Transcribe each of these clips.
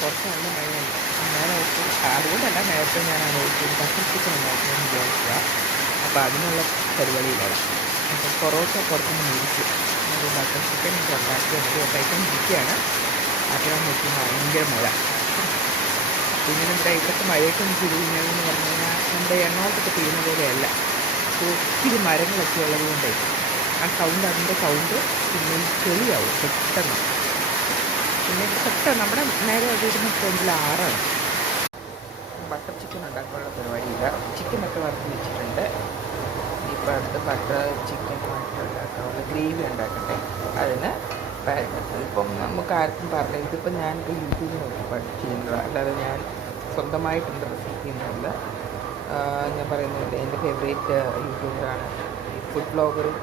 കുറച്ച് നല്ല മഴയുണ്ട്. ഞാൻ ഓർത്തു അതുകൊണ്ടല്ല, നേരത്തെ ഞാൻ ആലോചിച്ചു ബട്ടർ ചിക്കൻ ഉണ്ടാക്കണമെന്ന് വിചാരിക്കുക. അപ്പോൾ അതിനുള്ള പരിപാടിയിലാണ്. അപ്പോൾ പൊറോട്ട പുറത്തുനിന്ന് മേടിച്ചു. അത് ബട്ടർ ചിക്കൻ ഉണ്ടാക്കി കഴിക്കാൻ ഇരിക്കുകയാണ്. അപ്പോൾ നോക്കി ഭയങ്കര മഴ. ഇങ്ങനെ ഇവിടുത്തെ മഴയൊക്കെ ചുരുങ്ങുന്നതെന്ന് പറഞ്ഞു കഴിഞ്ഞാൽ നമ്മുടെ എറണാകുളത്തൊക്കെ പെയ്യുന്ന പോലെയല്ല. ഒത്തിരി മരങ്ങളൊക്കെ ഉള്ളത് കൊണ്ടേ ആ സൗണ്ട്, അതിൻ്റെ സൗണ്ട് പിന്നെ ചെളിയാവും പെട്ടെന്ന്. പിന്നെ പെട്ടെന്ന് നമ്മുടെ നേരെ വീടിന് ഫ്രണ്ടിൽ ആറാണ്. ബട്ടർ ചിക്കൻ ഉണ്ടാക്കാനുള്ള പരിപാടിയില്ല. ചിക്കനൊക്കെ വറുത്ത് വെച്ചിട്ടുണ്ട്. ഇപ്പോൾ അടുത്ത് ബട്ടർ ചിക്കൻ ഉണ്ടാക്കാനുള്ള ഗ്രേവി ഉണ്ടാക്കട്ടെ. അതിന് ഇപ്പം നമുക്ക് ആർക്കും പറഞ്ഞത് ഇതിപ്പോൾ ഞാനിപ്പോൾ യൂട്യൂബിൽ നോക്കി ചെയ്യുന്നതാണ്, അല്ലാതെ ഞാൻ സ്വന്തമായിട്ടുണ്ട് റെസിപ്പി ഒന്നുമില്ല. ഞാൻ പറയുന്നത് എൻ്റെ ഫേവറേറ്റ് യൂട്യൂബറാണ്, ഫുഡ് ബ്ലോഗറും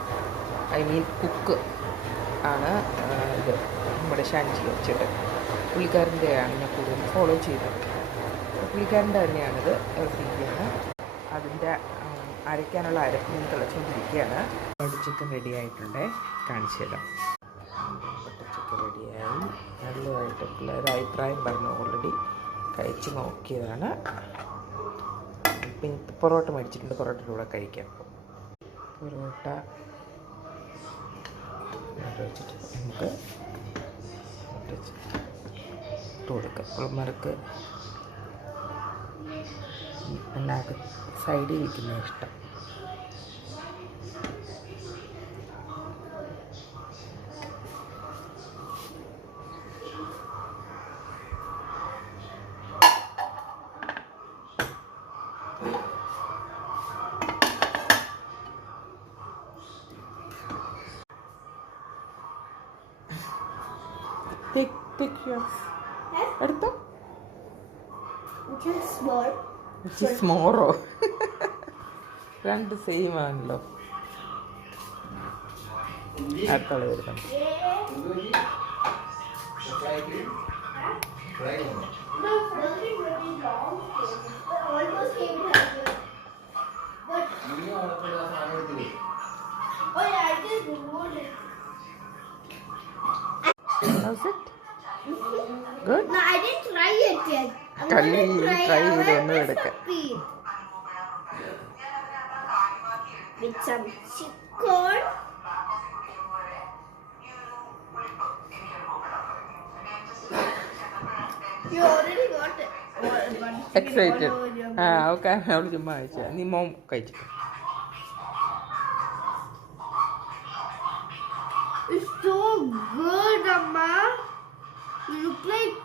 കുക്ക് ആണ് ഇത് നമ്മുടെ ഷാൻജി വെച്ചിട്ട്. പുള്ളിക്കാരൻ്റെയാണ് ഞാൻ കൂടുതൽ ഫോളോ ചെയ്തത്. പുള്ളിക്കാരൻ്റെ തന്നെയാണിത് റെസിപ്പിയാണ്. അതിൻ്റെ അരയ്ക്കാനുള്ള അരപ്പിന് തിളച്ചുകൊണ്ടിരിക്കുകയാണ്. ബട്ടർ ചിക്കൻ റെഡി ആയിട്ടുണ്ട്, കാണിച്ചു തരാം. ബട്ടർ ചിക്കൻ റെഡിയായി. നല്ലതായിട്ട് പിള്ളേർ അഭിപ്രായം പറഞ്ഞു, ഓൾറെഡി കഴിച്ച് നോക്കിയതാണ്. പിന്നെ പൊറോട്ട മേടിച്ചിട്ടുണ്ട്, പൊറോട്ടയുടെ കൂടെ കഴിക്കാം. പൊറോട്ട വെച്ചിട്ട് നമുക്ക് ഇട്ട് കൊടുക്കാം. പുളമർക്ക് എല്ലാവർക്കും സൈഡിൽ ഇരിക്കുന്ന ഇഷ്ടം. Pictures. എടുത്തോ. സ്മോറോ രണ്ട് സെയിം ആണല്ലോ. അടുത്തുള്ള വരുന്നു. How's it? Good? No, I didn't try it yet. Kalli try idu edukka. With some chicken. You already got it. Excited. Okay. അവൾ ചുമ്മാ കഴിച്ചു. നീ മോം കഴിച്ചു. It's so good, Amma. You look like